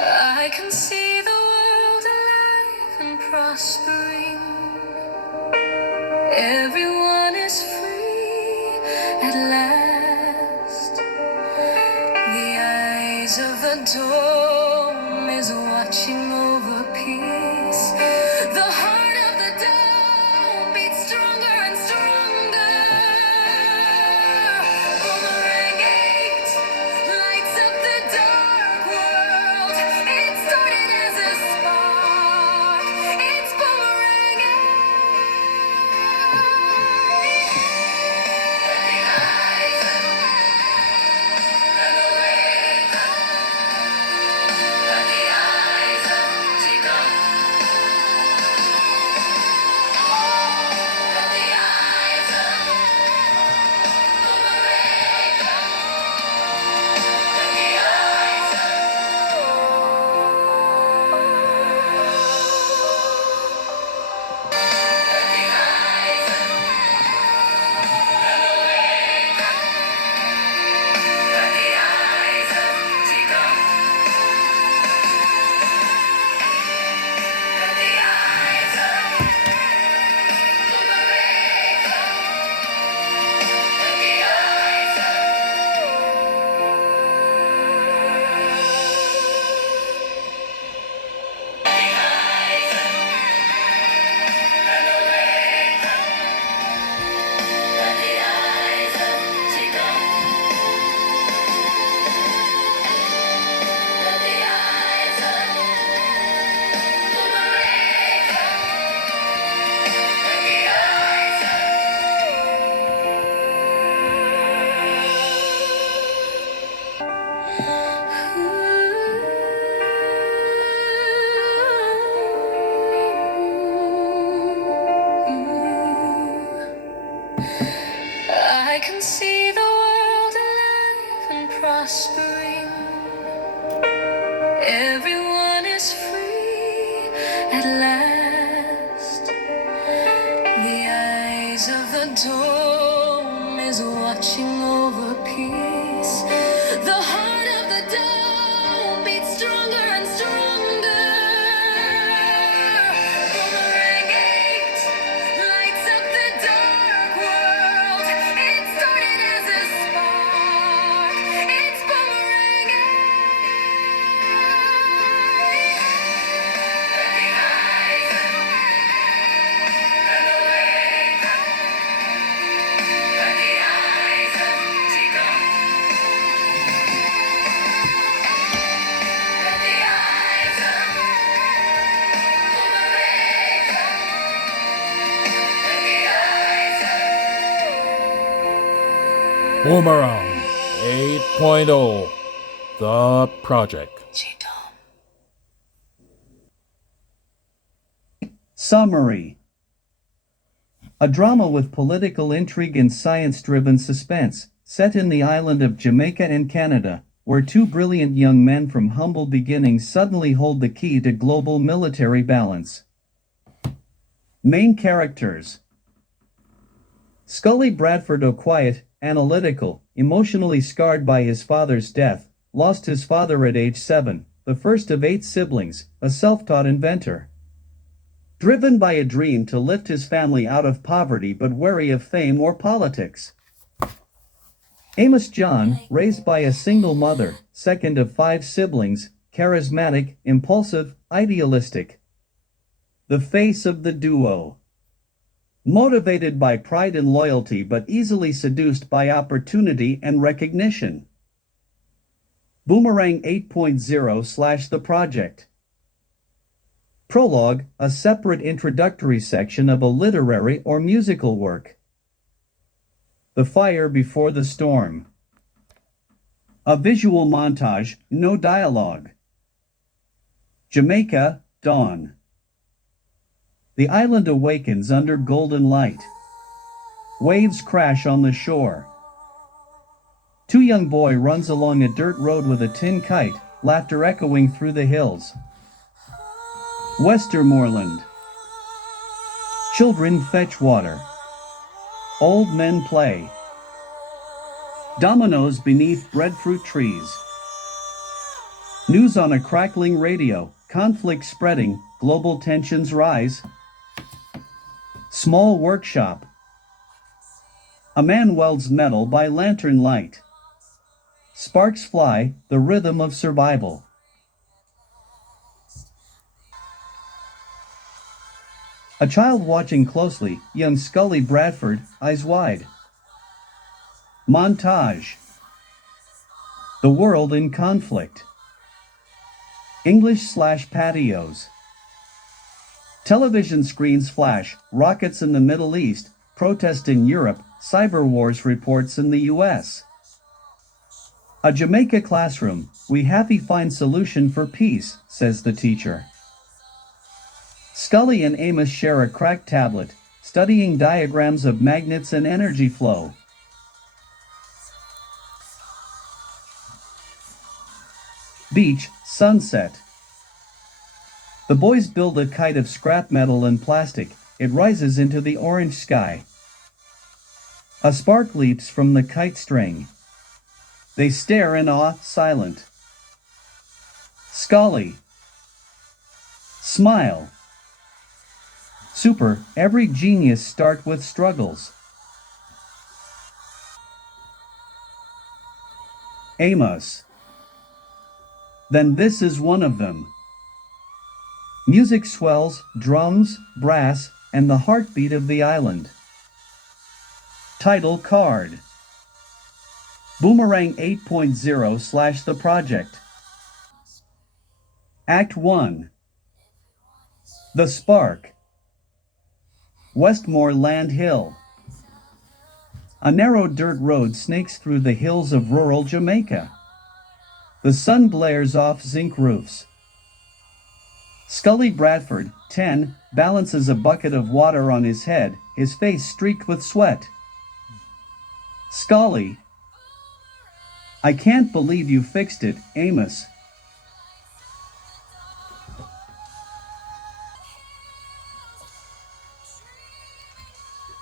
I can see the world alive and prospering. Everyone is free at last. The eyes of the dome is watching over peace. The heart of the dome beats stronger and stronger. Boomerang 8 lights up the dark world. It started as a spark. It's Boomerang 'I can see the world alive and prospering. Everyone is free at last. The eyes of the dome is watching over peace. The heart of the dome beats stronger and stronger. Boomerang 8 lights up the dark world. It started as a spark. It's Boomerang 8. Boomerang 8.0, The Project. Summary. A drama with political intrigue and science-driven suspense, set in the island of Jamaica in Canada, where two brilliant young men from humble beginnings suddenly hold the key to global military balance. Main characters: Scully Bradford O'Quiet, analytical, emotionally scarred by his father's death, lost his father at age 7, the first of 8 siblings, a self-taught inventor. Driven by a dream to lift his family out of poverty but wary of fame or politics. Amos John, raised by a single mother, second of 5 siblings, charismatic, impulsive, idealistic. The face of the duo. Motivated by pride and loyalty but easily seduced by opportunity and recognition. Boomerang 8.0 / The Project. Prologue, a separate introductory section of a literary or musical work. The Fire Before the Storm. A visual montage, no dialogue. Jamaica, Dawn. The island awakens under golden light. Waves crash on the shore. Two young boy runs along a dirt road with a tin kite, laughter echoing through the hills. Westermoreland. Children fetch water. Old men play. Dominoes beneath breadfruit trees. News on a crackling radio, conflict spreading, global tensions rise. Small workshop. A man welds metal by lantern light. Sparks fly, the rhythm of survival. A child watching closely, young Scully Bradford, eyes wide. Montage. The world in conflict. English/patios. Television screens flash, rockets in the Middle East, protest in Europe, cyber wars reports in the US. A Jamaica classroom, we happy find solution for peace, says the teacher. Scully and Amos share a cracked tablet, studying diagrams of magnets and energy flow. Beach, sunset. The boys build a kite of scrap metal and plastic, it rises into the orange sky. A spark leaps from the kite string. They stare in awe, silent. Scully. Smile. Super, every genius start with struggles. Amos. Then this is one of them. Music swells, drums, brass, and the heartbeat of the island. Title card. Boomerang 8.0 / The Project. Act 1. The Spark. Westmoreland Hill. A narrow dirt road snakes through the hills of rural Jamaica. The sun glares off zinc roofs. Scully Bradford, 10, balances a bucket of water on his head, his face streaked with sweat. Scully. I can't believe you fixed it, Amos.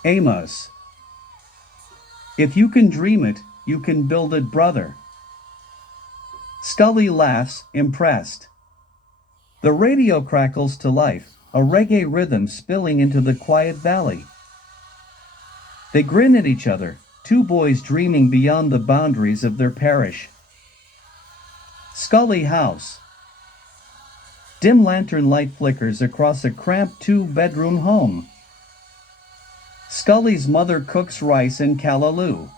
Amos. If you can dream it, you can build it, brother. Scully laughs, impressed. The radio crackles to life, a reggae rhythm spilling into the quiet valley. They grin at each other, two boys dreaming beyond the boundaries of their parish. Scully house. Dim lantern light flickers across a cramped two-bedroom home. Scully's mother cooks rice and callaloo.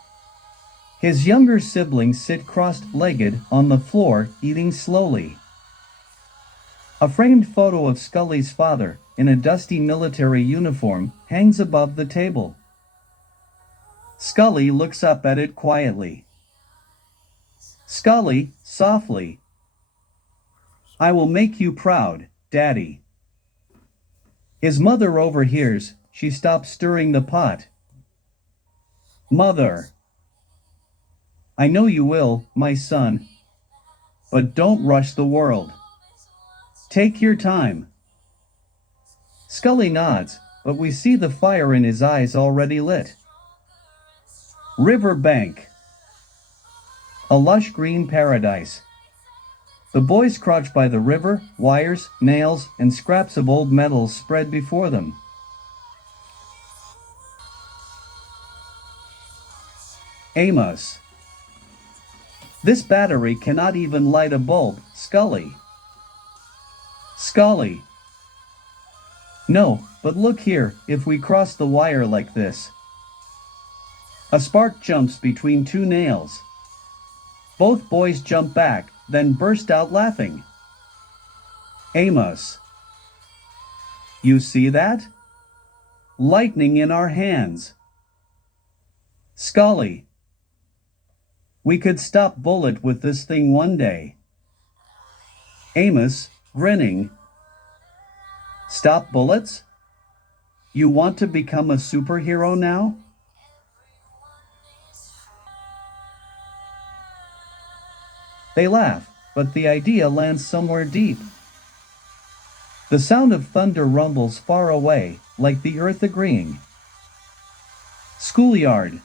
His younger siblings sit crossed-legged on the floor, eating slowly. A framed photo of Scully's father, in a dusty military uniform, hangs above the table. Scully looks up at it quietly. Scully, softly. I will make you proud, Daddy. His mother overhears, she stops stirring the pot. Mother. I know you will, my son. But don't rush the world. Take your time. Scully nods, but we see the fire in his eyes already lit. River bank. A lush green paradise. The boys crouch by the river, wires, nails, and scraps of old metals spread before them. Amos. This battery cannot even light a bulb, Scully. Scully. No, but look here, if we cross the wire like this. A spark jumps between two nails. Both boys jump back, then burst out laughing. Amos. You see that? Lightning in our hands. Scully. We could stop Bullet with this thing one day. Amos, grinning. Stop bullets? You want to become a superhero now? They laugh, but the idea lands somewhere deep. The sound of thunder rumbles far away, like the earth agreeing. Schoolyard.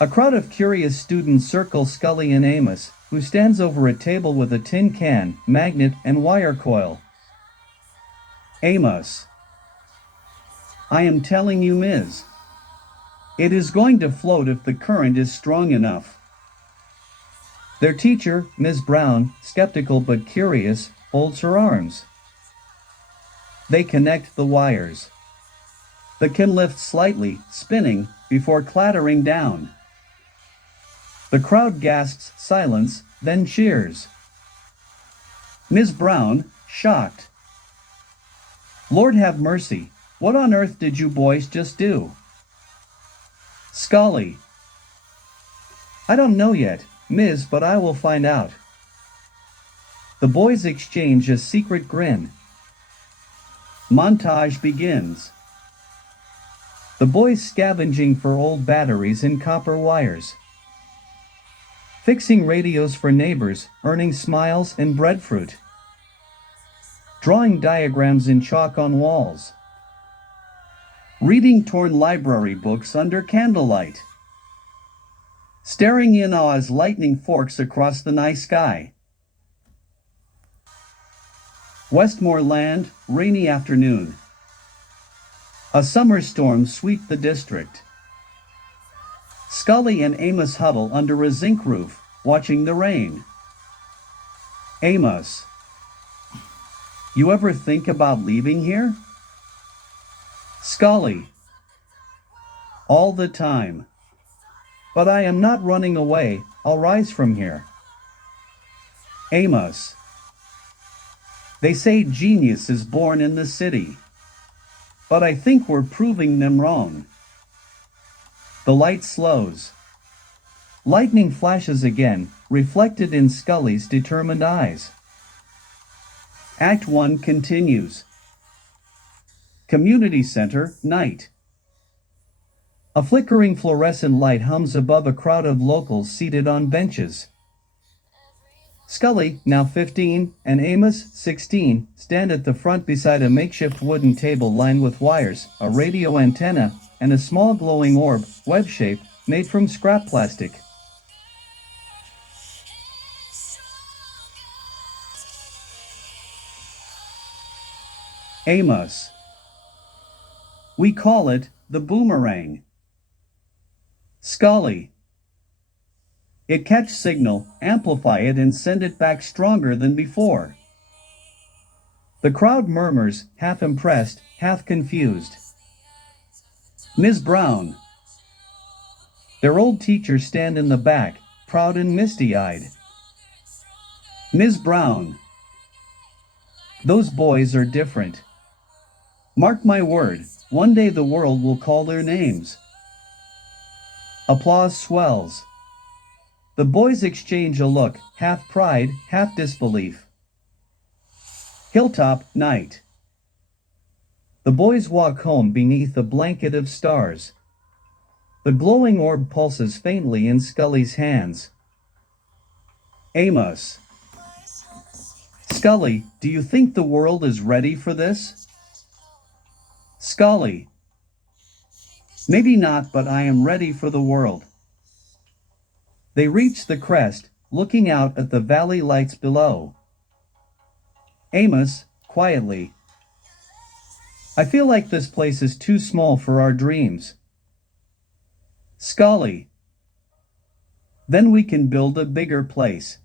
A crowd of curious students circle Scully and Amos, who stands over a table with a tin can, magnet, and wire coil. Amos. I am telling you, Ms. It is going to float if the current is strong enough. Their teacher, Ms. Brown, skeptical but curious, holds her arms. They connect the wires. The can lifts slightly, spinning, before clattering down. The crowd gasps silence, then cheers. Ms. Brown, shocked. Lord have mercy, what on earth did you boys just do? Scully. I don't know yet, Ms., but I will find out. The boys exchange a secret grin. Montage begins. The boys scavenging for old batteries and copper wires. Fixing radios for neighbors, earning smiles and breadfruit. Drawing diagrams in chalk on walls. Reading torn library books under candlelight. Staring in awe as lightning forks across the night sky. Westmoreland, rainy afternoon. A summer storm sweeps the district. Scully and Amos huddle under a zinc roof, watching the rain. Amos. You ever think about leaving here? Scully. All the time. But I am not running away, I'll rise from here. Amos. They say genius is born in the city. But I think we're proving them wrong. The light slows. Lightning flashes again, reflected in Scully's determined eyes. Act 1 continues. Community Center, night. A flickering fluorescent light hums above a crowd of locals seated on benches. Scully, now 15, and Amos, 16, stand at the front beside a makeshift wooden table lined with wires, a radio antenna, and a small glowing orb, web-shaped, made from scrap plastic. Amos. We call it the boomerang. Scully. It catch signal, amplify it and send it back stronger than before. The crowd murmurs, half impressed, half confused. Ms. Brown. Their old teachers stand in the back, proud and misty-eyed. Ms. Brown. Those boys are different. Mark my word, one day the world will call their names. Applause swells. The boys exchange a look, half pride, half disbelief. Hilltop, night. The boys walk home beneath a blanket of stars. The glowing orb pulses faintly in Scully's hands. Amos. Scully, do you think the world is ready for this? Scully. Maybe not, but I am ready for the world. They reach the crest, looking out at the valley lights below. Amos, quietly. I feel like this place is too small for our dreams. Scully. Then we can build a bigger place.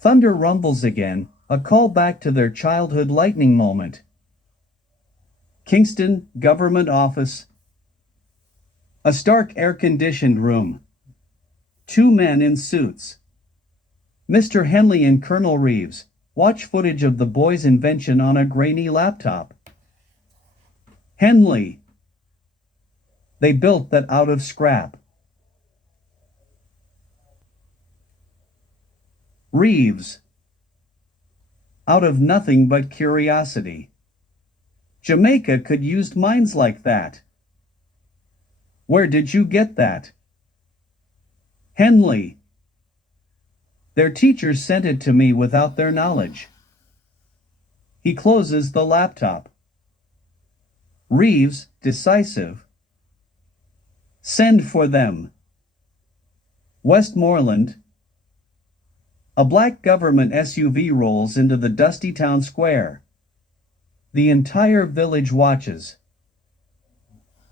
Thunder rumbles again, a call back to their childhood lightning moment. Kingston, Government Office. A stark air-conditioned room. Two men in suits. Mr. Henley and Colonel Reeves watch footage of the boys' invention on a grainy laptop. Henley. They built that out of scrap. Reeves. Out of nothing but curiosity. Jamaica could use minds like that. Where did you get that? Henley. Their teachers sent it to me without their knowledge. He closes the laptop. Reeves, decisive. Send for them. Westmoreland. A black government SUV rolls into the dusty town square. The entire village watches.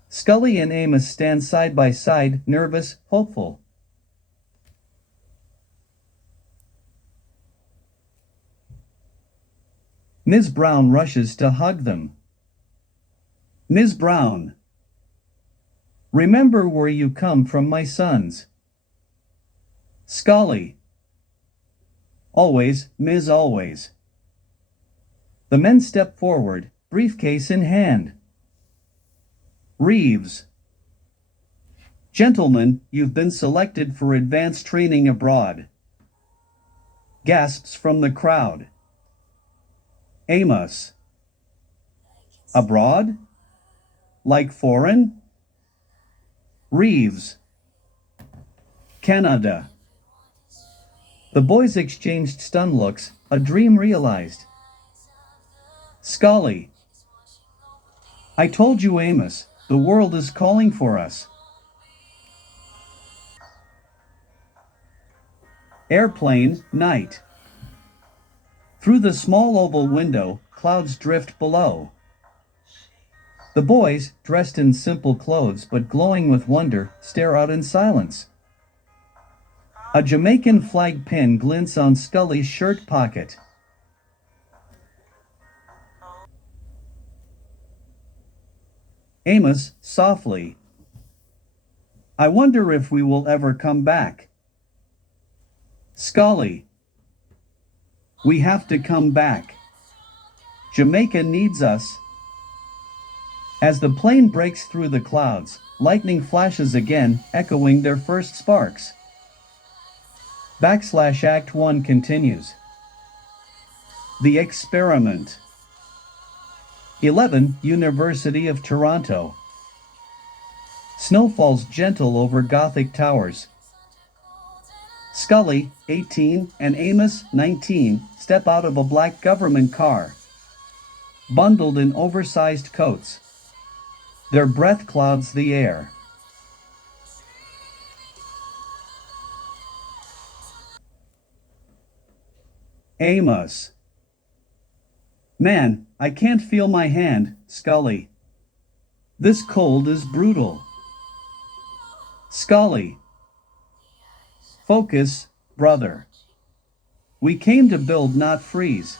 Scully and Amos stand side by side, nervous, hopeful. Ms. Brown rushes to hug them. Ms. Brown. Remember where you come from, my sons. Scully. Always, Ms. Always. The men step forward, briefcase in hand. Reeves. Gentlemen, you've been selected for advanced training abroad. Gasps from the crowd. Amos. Abroad? Like foreign? Reeves. Canada. The boys exchanged stunned looks, a dream realized. Scully. I told you, Amos, the world is calling for us. Airplane, night. Through the small oval window, clouds drift below. The boys, dressed in simple clothes but glowing with wonder, stare out in silence. A Jamaican flag pin glints on Scully's shirt pocket. Amos, softly. I wonder if we will ever come back. Scully. We have to come back. Jamaica needs us. As the plane breaks through the clouds, lightning flashes again, echoing their first sparks. Act 1 continues. The Experiment. 11, University of Toronto. Snow falls gentle over Gothic towers. Scully, 18, and Amos, 19, step out of a black government car. Bundled in oversized coats. Their breath clouds the air. Amos. Man, I can't feel my hand, Scully. This cold is brutal. Scully. Focus, brother. We came to build, not freeze.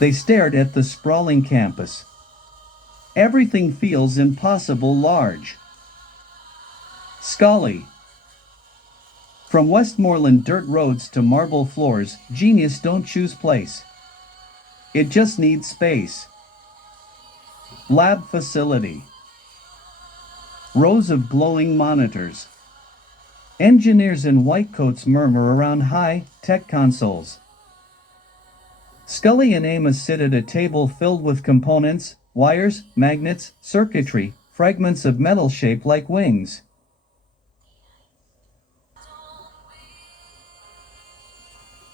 They stared at the sprawling campus. Everything feels impossible large. Scully. From Westmoreland dirt roads to marble floors, genius don't choose place. It just needs space. Lab facility. Rows of glowing monitors. Engineers in white coats murmur around high-tech consoles. Scully and Amos sit at a table filled with components, wires, magnets, circuitry, fragments of metal shaped like wings.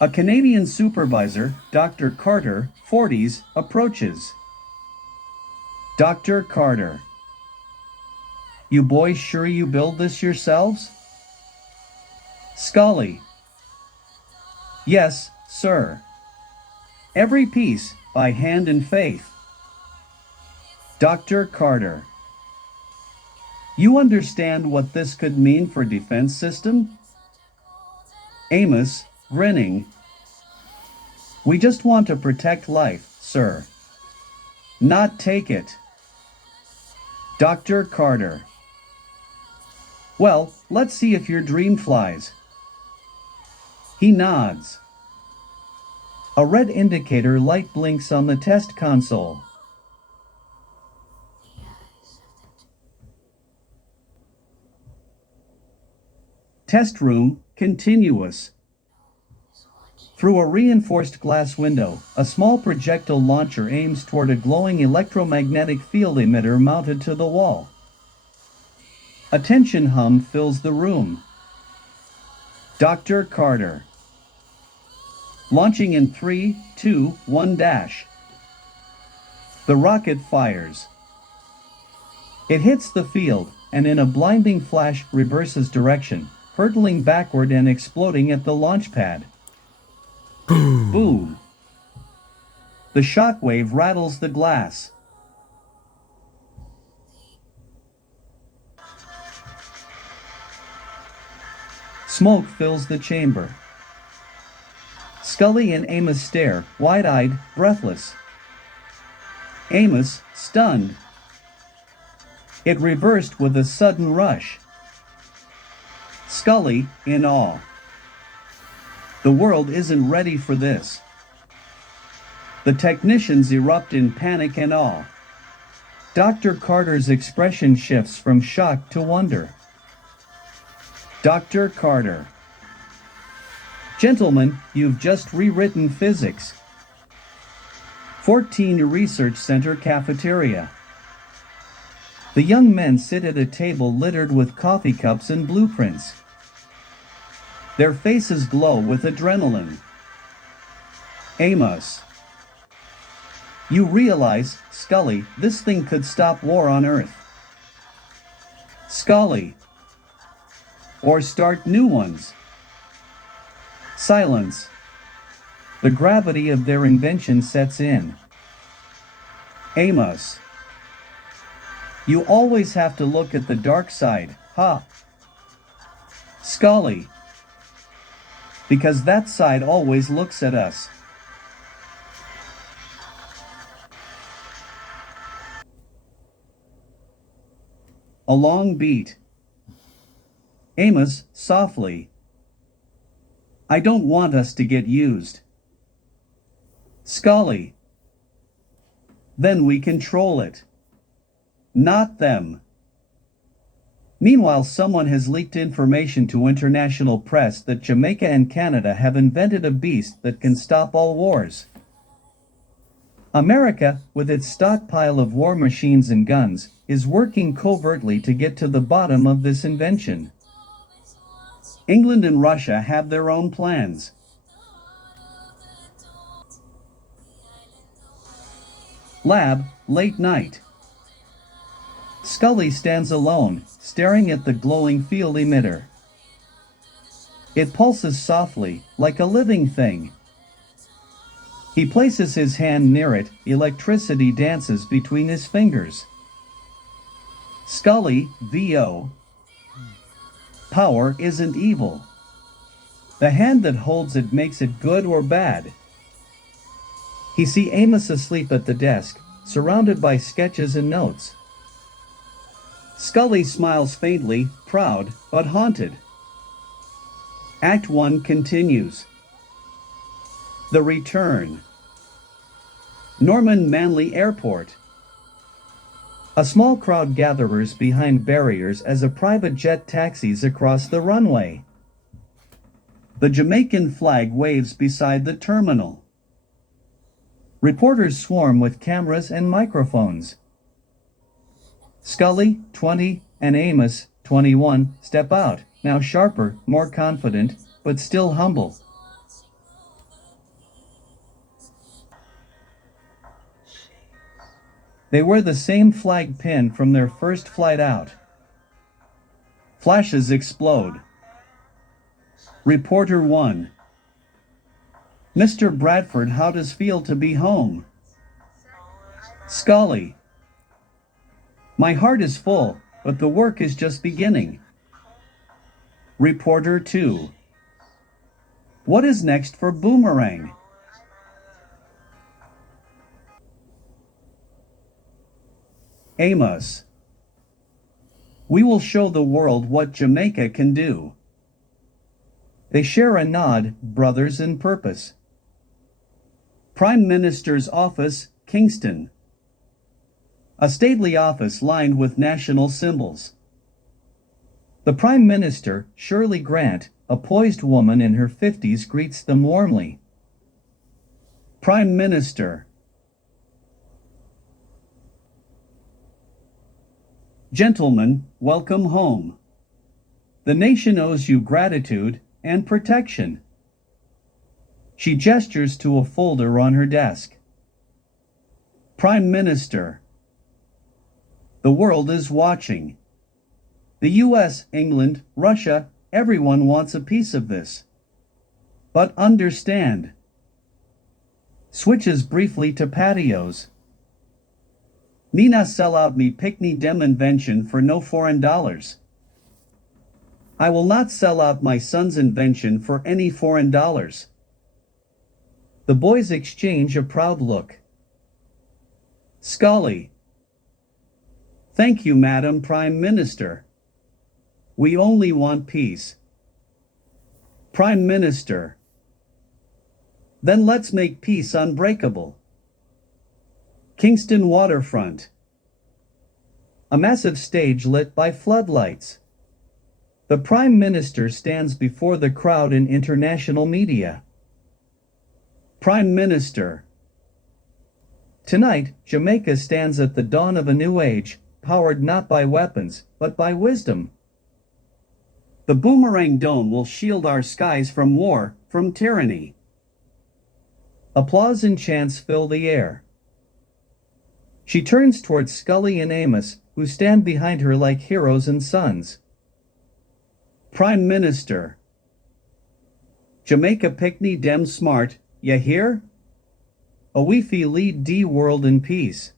A Canadian supervisor, Dr. Carter, 40s, approaches. Dr. Carter. You boys sure you build this yourselves? Scully. Yes, sir. Every piece, by hand and faith. Dr. Carter. You understand what this could mean for defense system? Amos, grinning. We just want to protect life, sir. Not take it. Dr. Carter. Well, let's see if your dream flies. He nods. A red indicator light blinks on the test console. Test room, continuous. Through a reinforced glass window, a small projectile launcher aims toward a glowing electromagnetic field emitter mounted to the wall. A tension hum fills the room. Dr. Carter. Launching in 3, 2, 1 dash. The rocket fires. It hits the field, and in a blinding flash reverses direction, hurtling backward and exploding at the launch pad. Boom! The shockwave rattles the glass. Smoke fills the chamber. Scully and Amos stare, wide-eyed, breathless. Amos, stunned. It reversed with a sudden rush. Scully, in awe. The world isn't ready for this. The technicians erupt in panic and awe. Dr. Carter's expression shifts from shock to wonder. Dr. Carter. Gentlemen, you've just rewritten physics. 14 Research Center cafeteria. The young men sit at a table littered with coffee cups and blueprints. Their faces glow with adrenaline. Amos. You realize, Scully, this thing could stop war on Earth. Scully. Or start new ones. Silence. The gravity of their invention sets in. Amos. You always have to look at the dark side, huh? Scully. Because that side always looks at us. A long beat. Amos, softly. I don't want us to get used. Scully. Then we control it. Not them. Meanwhile, someone has leaked information to international press that Jamaica and Canada have invented a beast that can stop all wars. America, with its stockpile of war machines and guns, is working covertly to get to the bottom of this invention. England and Russia have their own plans. Lab, late night. Scully stands alone, staring at the glowing field emitter. It pulses softly, like a living thing. He places his hand near it, electricity dances between his fingers. Scully, VO. Power isn't evil. The hand that holds it makes it good or bad. He sees Amos asleep at the desk, surrounded by sketches and notes. Scully smiles faintly, proud, but haunted. Act 1 continues. The Return. Norman Manley Airport. A small crowd gathers behind barriers as a private jet taxis across the runway. The Jamaican flag waves beside the terminal. Reporters swarm with cameras and microphones. Scully, 20, and Amos, 21, step out, now sharper, more confident, but still humble. They wear the same flag pin from their first flight out. Flashes explode. Reporter 1. Mr. Bradford, how does it feel to be home? Scully. My heart is full, but the work is just beginning. Reporter 2. What is next for Boomerang? Amos. We will show the world what Jamaica can do. They share a nod, brothers in purpose. Prime Minister's Office, Kingston. A stately office lined with national symbols. The Prime Minister, Shirley Grant, a poised woman in her 50s, greets them warmly. Prime Minister. Gentlemen, welcome home. The nation owes you gratitude and protection. She gestures to a folder on her desk. Prime Minister. The world is watching. The US, England, Russia, everyone wants a piece of this. But understand. Switches briefly to patios. Nina sell out me pickney dem invention for no foreign dollars. I will not sell out my son's invention for any foreign dollars. The boys exchange a proud look. Scully. Thank you, Madam Prime Minister. We only want peace. Prime Minister. Then let's make peace unbreakable. Kingston waterfront. A massive stage lit by floodlights. The Prime Minister stands before the crowd in international media. Prime Minister. Tonight, Jamaica stands at the dawn of a new age, powered not by weapons, but by wisdom. The Boomerang Dome will shield our skies from war, from tyranny. Applause and chants fill the air. She turns towards Scully and Amos, who stand behind her like heroes and sons. Prime Minister. Jamaica Pickney dem smart, ya hear? A weefy lead D world in peace.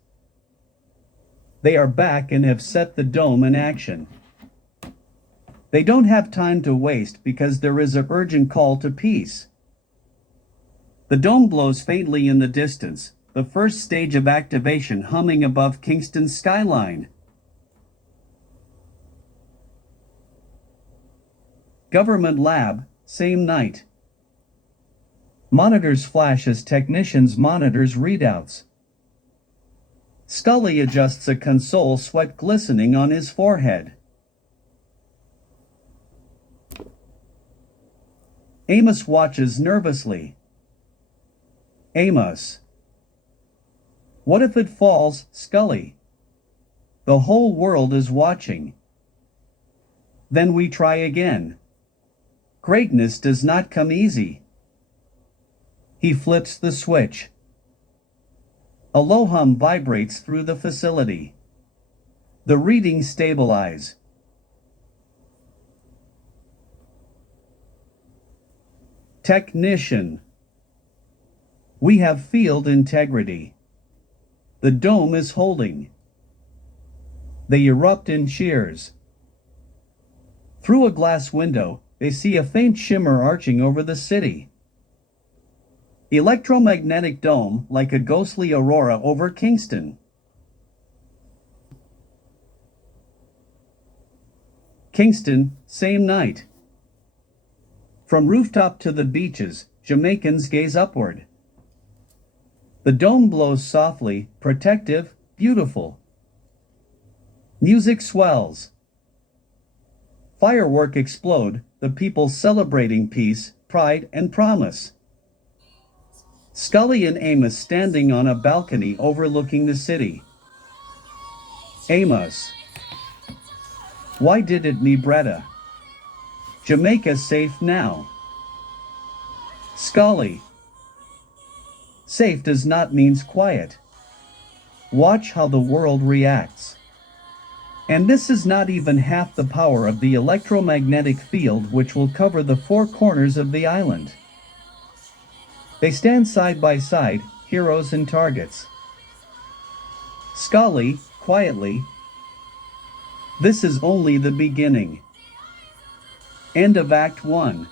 They are back and have set the dome in action. They don't have time to waste because there is an urgent call to peace. The dome blows faintly in the distance, the first stage of activation humming above Kingston's skyline. Government lab, same night. Monitors flash as technicians monitors readouts. Scully adjusts a console, sweat glistening on his forehead. Amos watches nervously. Amos. What if it falls, Scully? The whole world is watching. Then we try again. Greatness does not come easy. He flips the switch. A low hum vibrates through the facility. The readings stabilize. Technician. We have field integrity. The dome is holding. They erupt in cheers. Through a glass window, they see a faint shimmer arching over the city. Electromagnetic dome like a ghostly aurora over Kingston. Kingston, same night. From rooftop to the beaches, Jamaicans gaze upward. The dome blows softly, protective, beautiful. Music swells. Fireworks explode, the people celebrating peace, pride, and promise. Scully and Amos standing on a balcony overlooking the city. Amos. Why did it me, Bretta? Jamaica safe now. Scully. Safe does not means quiet. Watch how the world reacts. And this is not even half the power of the electromagnetic field which will cover the four corners of the island. They stand side by side, heroes and targets. Scully, quietly. This is only the beginning. End of Act 1.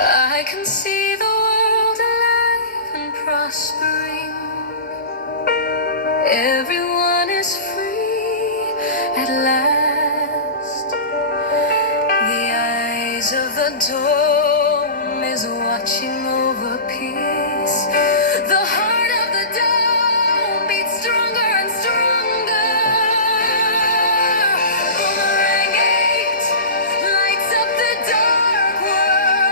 I can see the world alive and prospering. Everyone is free at last. The eyes of the dome is watching over peace. The heart of the dome beats stronger and stronger. Boomerang 8 lights up the dark world.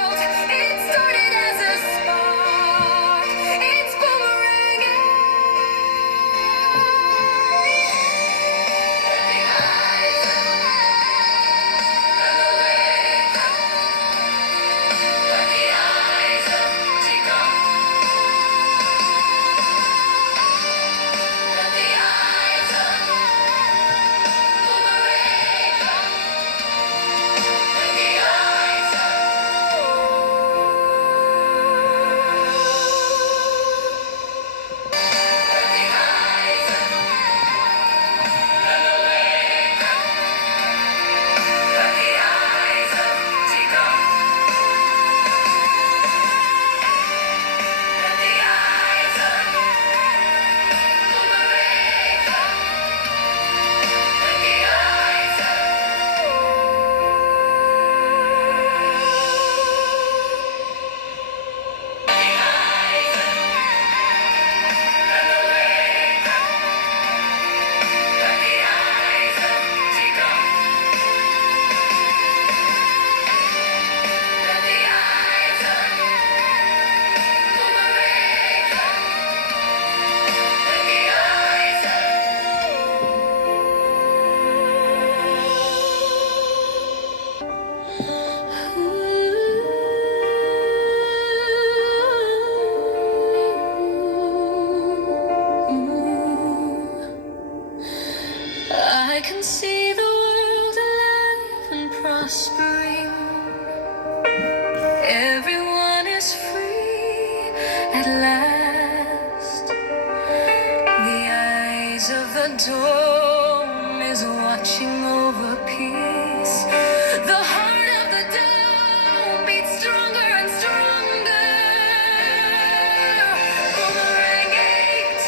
the dome is watching over peace. The heart of the dome beats stronger and stronger. Boomerang 8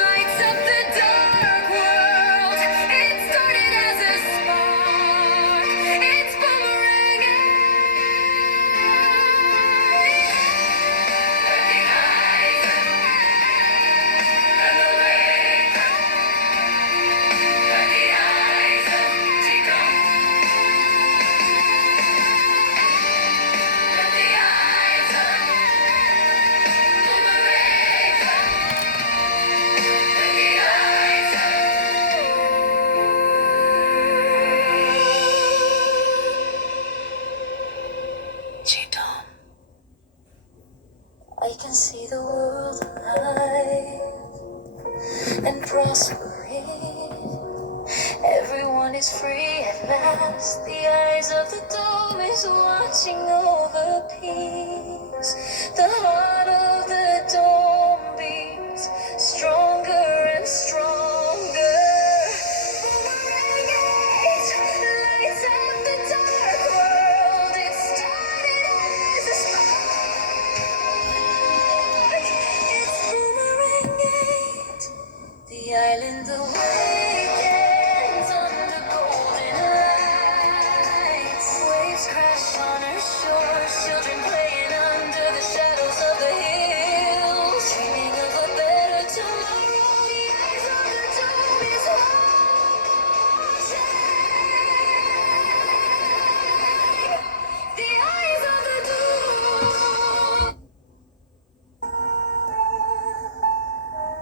lights up the dark world. It started as a spark. It's Boomerang 8. The eyes and the legs and the eyes of Tigger. And the eyes of Boomerang. And the eyes of Cheetom. I can see the world alive and prospering. Everyone is free at last. The eyes of the dome is watching over peace. The heart